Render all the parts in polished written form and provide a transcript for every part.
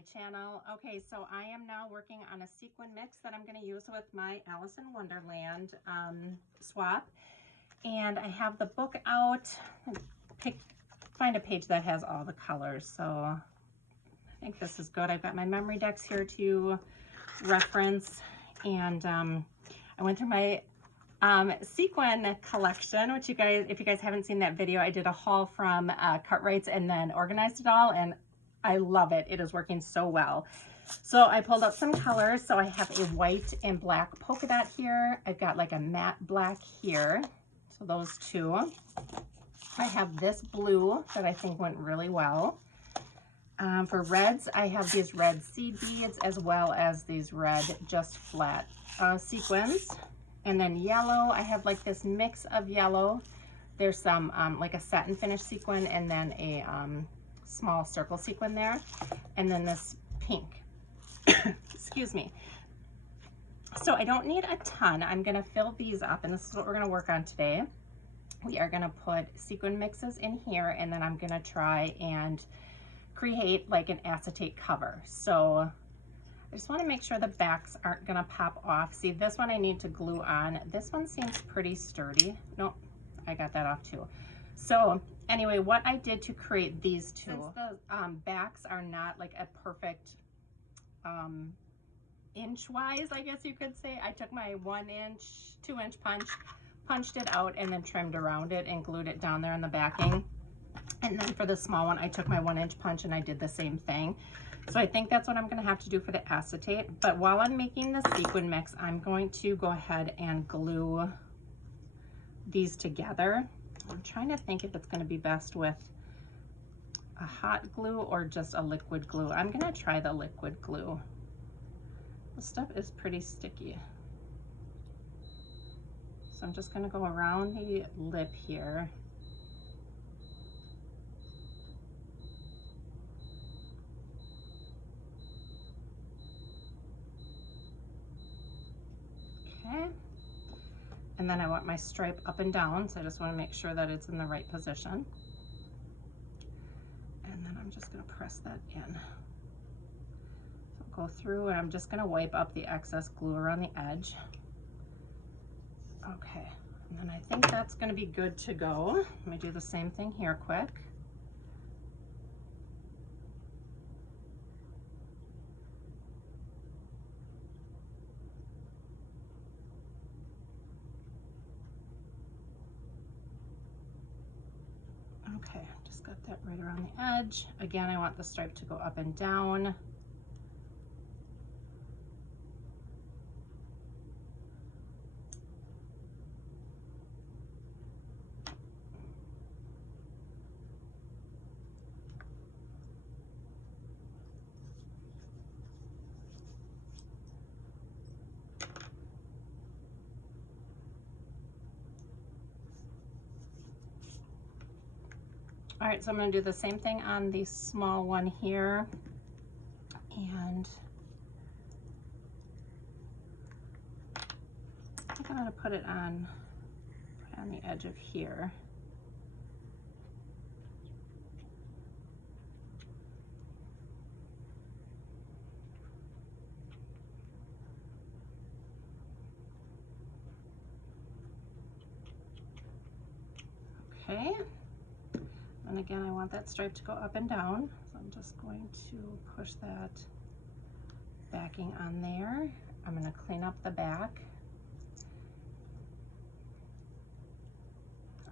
my channel. Okay, so I am now working on a sequin mix that I'm going to use with my Alice in Wonderland swap. And I have the book out. Find a page that has all the colors. So I think this is good. I've got my memory decks here to reference. And I went through my sequin collection, which if you guys haven't seen that video, I did a haul from Cartwright's and then organized it all, and I love it. It is working so well. So I pulled up some colors. So I have a white and black polka dot here. I've got like a matte black here. So those two. I have this blue that I think went really well. For reds, I have these red seed beads as well as these red just flat sequins. And then yellow, I have like this mix of yellow. There's some like a satin finish sequin and then a small circle sequin there. And then this pink, excuse me. So I don't need a ton. I'm gonna fill these up, and this is what we're gonna work on today. We are gonna put sequin mixes in here, and then I'm gonna try and create like an acetate cover. So I just want to make sure the backs aren't going to pop off. See, this one I need to glue on. This one seems pretty sturdy. Nope, I got that off too. So anyway, what I did to create these two, since the backs are not like a perfect inch-wise, I guess you could say, I took my 1-inch, 2-inch punch, punched it out, and then trimmed around it and glued it down there in the backing. And then for the small one, I took my 1-inch punch and I did the same thing. So I think that's what I'm going to have to do for the acetate. But while I'm making the sequin mix, I'm going to go ahead and glue these together. I'm trying to think if it's going to be best with a hot glue or just a liquid glue. I'm going to try the liquid glue. This stuff is pretty sticky. So I'm just going to go around the lip here. Okay, and then I want my stripe up and down, so I just want to make sure that it's in the right position. And then I'm just going to press that in. So I'll go through, and I'm just going to wipe up the excess glue around the edge. Okay, and then I think that's going to be good to go. Let me do the same thing here quick. Okay, just got that right around the edge. Again, I want the stripe to go up and down. All right, so I'm going to do the same thing on the small one here, and I think I'm going to put it on the edge of here. Okay. And again, I want that stripe to go up and down, so I'm just going to push that backing on there. I'm going to clean up the back.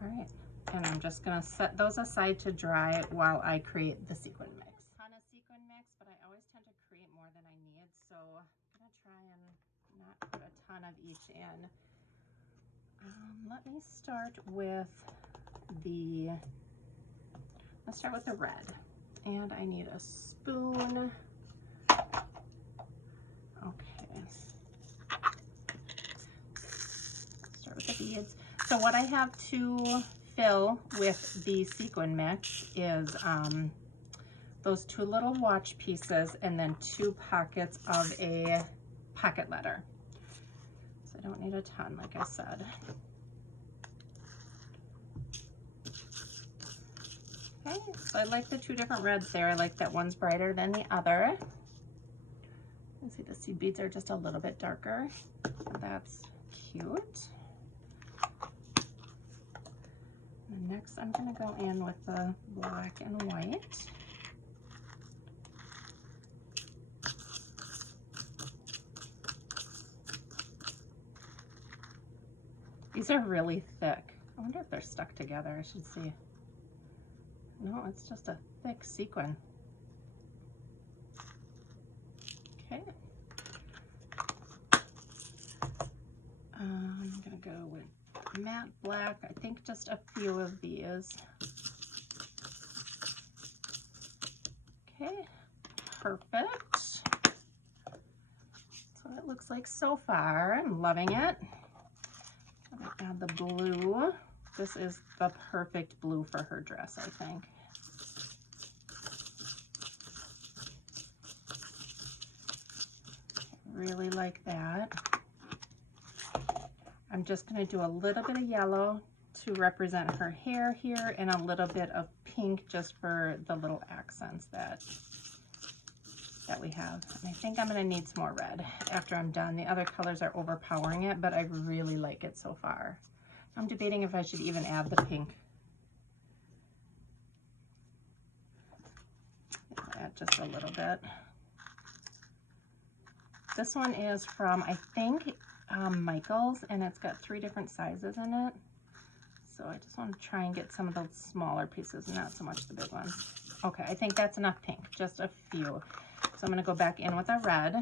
All right, and I'm just going to set those aside to dry while I create the sequin mix. A ton of sequin mix, but I always tend to create more than I need, so I'm going to try and not put a ton of each in. Let me start with let's start with the red, and I need a spoon. Okay, start with the beads. So what I have to fill with the sequin mix is those two little watch pieces and then 2 pockets of a pocket letter. So I don't need a ton, like I said. Okay, so I like the 2 different reds there. I like that one's brighter than the other. See, the seed beads are just a little bit darker. So that's cute. And next I'm going to go in with the black and white. These are really thick. I wonder if they're stuck together. I should see. No, it's just a thick sequin. Okay. I'm gonna go with matte black. I think just a few of these. Okay, perfect. That's what it looks like so far. I'm loving it. I'm gonna add the blue. This is the perfect blue for her dress, I think. Really like that. I'm just going to do a little bit of yellow to represent her hair here and a little bit of pink just for the little accents that we have. And I think I'm going to need some more red after I'm done. The other colors are overpowering it, but I really like it so far. I'm debating if I should even add the pink. Add just a little bit. This one is from, I think, Michael's, and it's got 3 different sizes in it. So I just want to try and get some of those smaller pieces, not so much the big ones. Okay, I think that's enough pink, just a few. So I'm going to go back in with a red.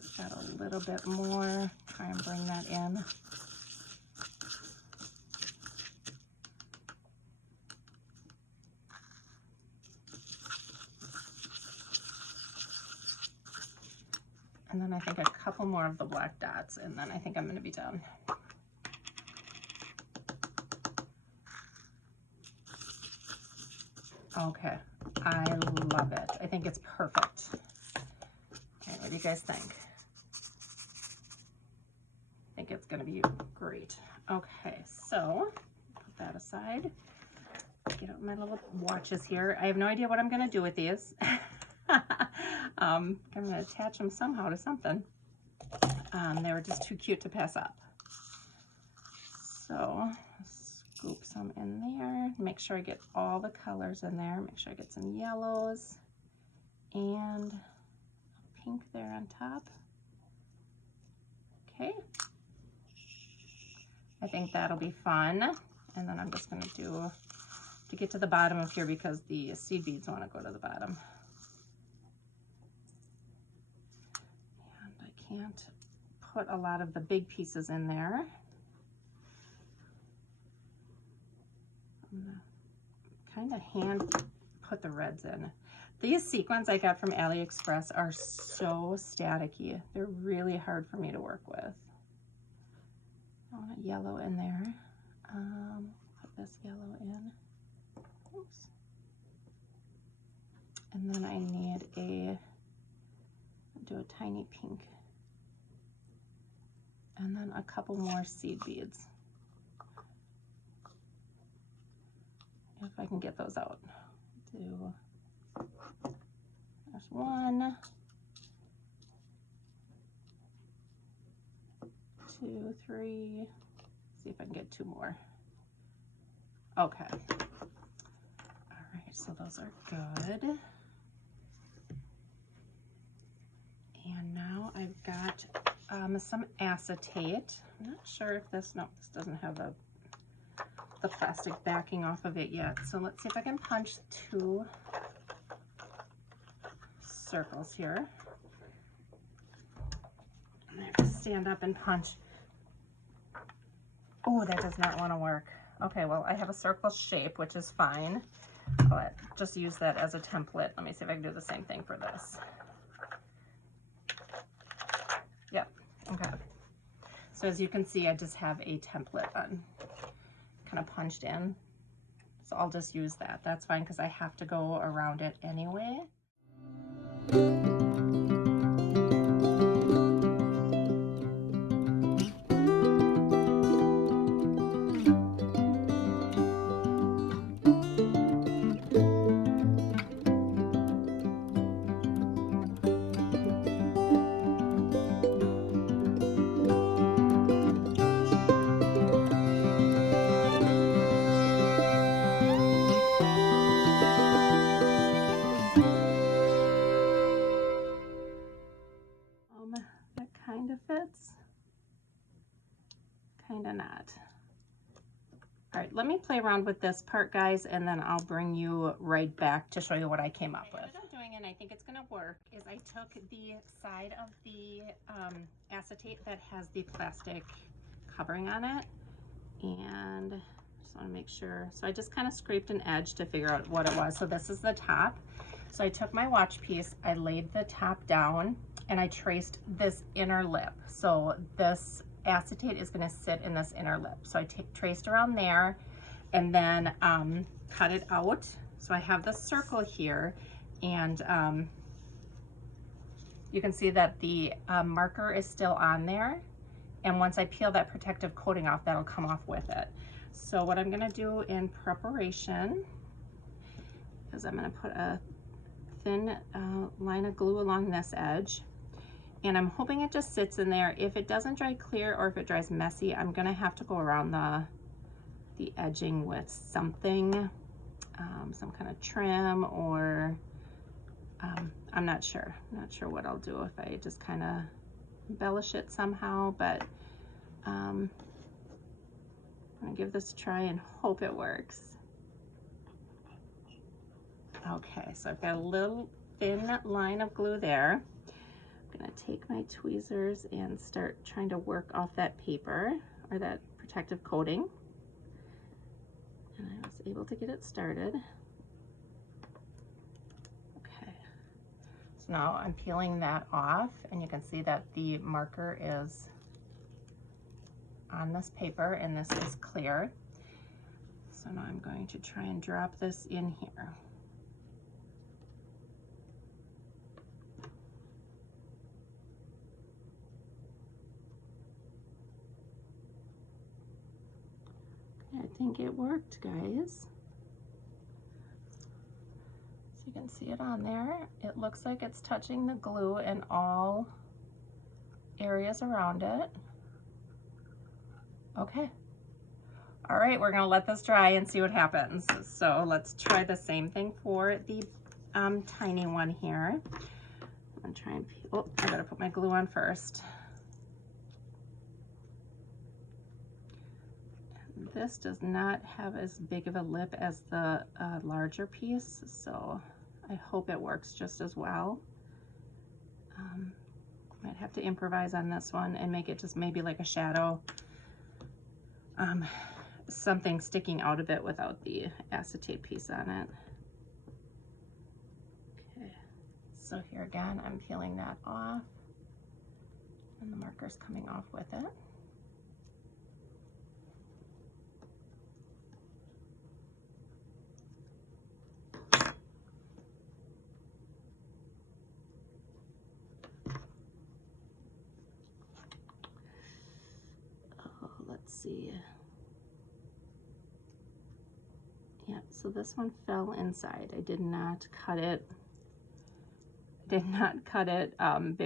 Just add a little bit more, try and bring that in. And then I think a couple more of the black dots, and then I think I'm going to be done. Okay, I love it. I think it's perfect. Okay, what do you guys think? I think it's going to be great. Okay, so put that aside. Get out my little watches here. I have no idea what I'm going to do with these. I'm going to attach them somehow to something. They were just too cute to pass up. So scoop some in there. Make sure I get all the colors in there. Make sure I get some yellows and pink there on top. Okay. I think that'll be fun. And then I'm just going to get to the bottom of here because the seed beads want to go to the bottom. Can't put a lot of the big pieces in there. I'm gonna kind of hand put the reds in. These sequins I got from AliExpress are so staticky. They're really hard for me to work with. I want a yellow in there. Put this yellow in. Oops. And then I need do a tiny pink. And then a couple more seed beads. If I can get those out. There's 1, 2, 3. See if I can get 2 more. Okay. All right, so those are good. And now I've got some acetate. I'm not sure if this doesn't have the plastic backing off of it yet. So let's see if I can punch 2 circles here. I have to stand up and punch. Oh, that does not want to work. Okay, well, I have a circle shape, which is fine, but just use that as a template. Let me see if I can do the same thing for this. Yep, okay. So as you can see, I just have a template on, kind of punched in. So I'll just use that. That's fine because I have to go around it anyway. kind of not. All right, let me play around with this part, guys, and then I'll bring you right back to show you what I came up with. What I'm doing, and I think it's gonna work, is I took the side of the acetate that has the plastic covering on it, and just wanna make sure. So I just kind of scraped an edge to figure out what it was. So this is the top. So I took my watch piece, I laid the top down, and I traced this inner lip. So this acetate is going to sit in this inner lip. So I traced around there and then cut it out. So I have this circle here, and you can see that the marker is still on there. And once I peel that protective coating off, that'll come off with it. So what I'm going to do in preparation is I'm going to put a thin line of glue along this edge. And I'm hoping it just sits in there. If it doesn't dry clear or if it dries messy, I'm gonna have to go around the edging with something, some kind of trim, or I'm not sure. I'm not sure what I'll do, if I just kind of embellish it somehow, but I'm gonna give this a try and hope it works. Okay, so I've got a little thin line of glue there. I'm gonna take my tweezers and start trying to work off that paper or that protective coating. And I was able to get it started. Okay, so now I'm peeling that off, and you can see that the marker is on this paper and this is clear. So now I'm going to try and drop this in here. I think it worked, guys. So you can see it on there. It looks like it's touching the glue in all areas around it. Okay. All right, we're gonna let this dry and see what happens. So let's try the same thing for the tiny one here. I'm gonna try and peel. Oh, I gotta put my glue on first. This does not have as big of a lip as the larger piece, so I hope it works just as well. Might have to improvise on this one and make it just maybe like a shadow, something sticking out of it without the acetate piece on it. Okay, so here again, I'm peeling that off, and the marker's coming off with it. Let's see. Yeah, so this one fell inside. I did not cut it. Big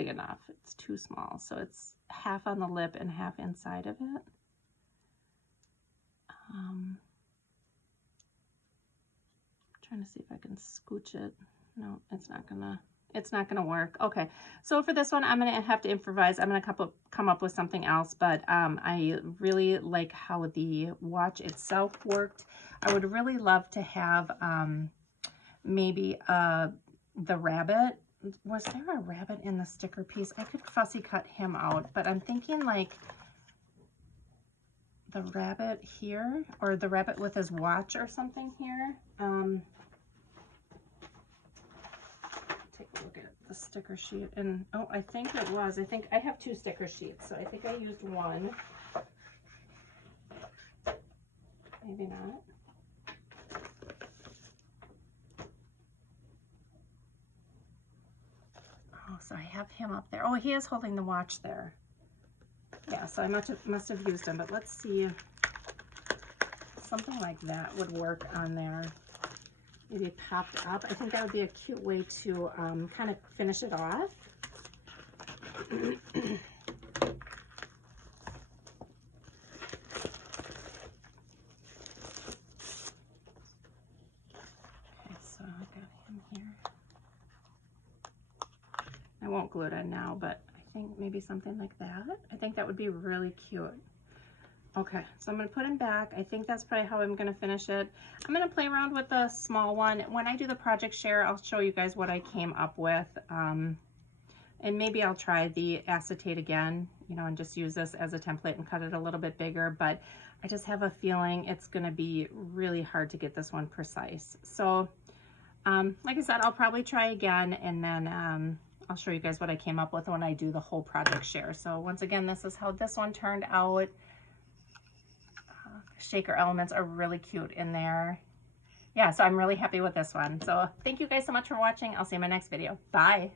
enough. It's too small. So it's half on the lip and half inside of it. Trying to see if I can scooch it. No, it's not gonna work. Okay, so for this one, I'm gonna have to improvise. I'm gonna come up with something else, but I really like how the watch itself worked. I would really love to have maybe the rabbit. Was there a rabbit in the sticker piece? I could fussy cut him out, but I'm thinking like the rabbit here, or the rabbit with his watch or something here. Take a look at the sticker sheet, and oh, I think it was. I think I have 2 sticker sheets, so I think I used one. Maybe not. Oh, so I have him up there. Oh, he is holding the watch there. Yeah, so I must have used him, but let's see if something like that would work on there. Maybe popped up. I think that would be a cute way to kind of finish it off. Okay, so I got him here. I won't glue it on now, but I think maybe something like that. I think that would be really cute. Okay, so I'm going to put him back. I think that's probably how I'm going to finish it. I'm going to play around with the small one. When I do the project share, I'll show you guys what I came up with. And maybe I'll try the acetate again, you know, and just use this as a template and cut it a little bit bigger. But I just have a feeling it's going to be really hard to get this one precise. So like I said, I'll probably try again, and then I'll show you guys what I came up with when I do the whole project share. So once again, this is how this one turned out. Shaker elements are really cute in there. Yeah, so I'm really happy with this one. So thank you guys so much for watching. I'll see you in my next video. Bye.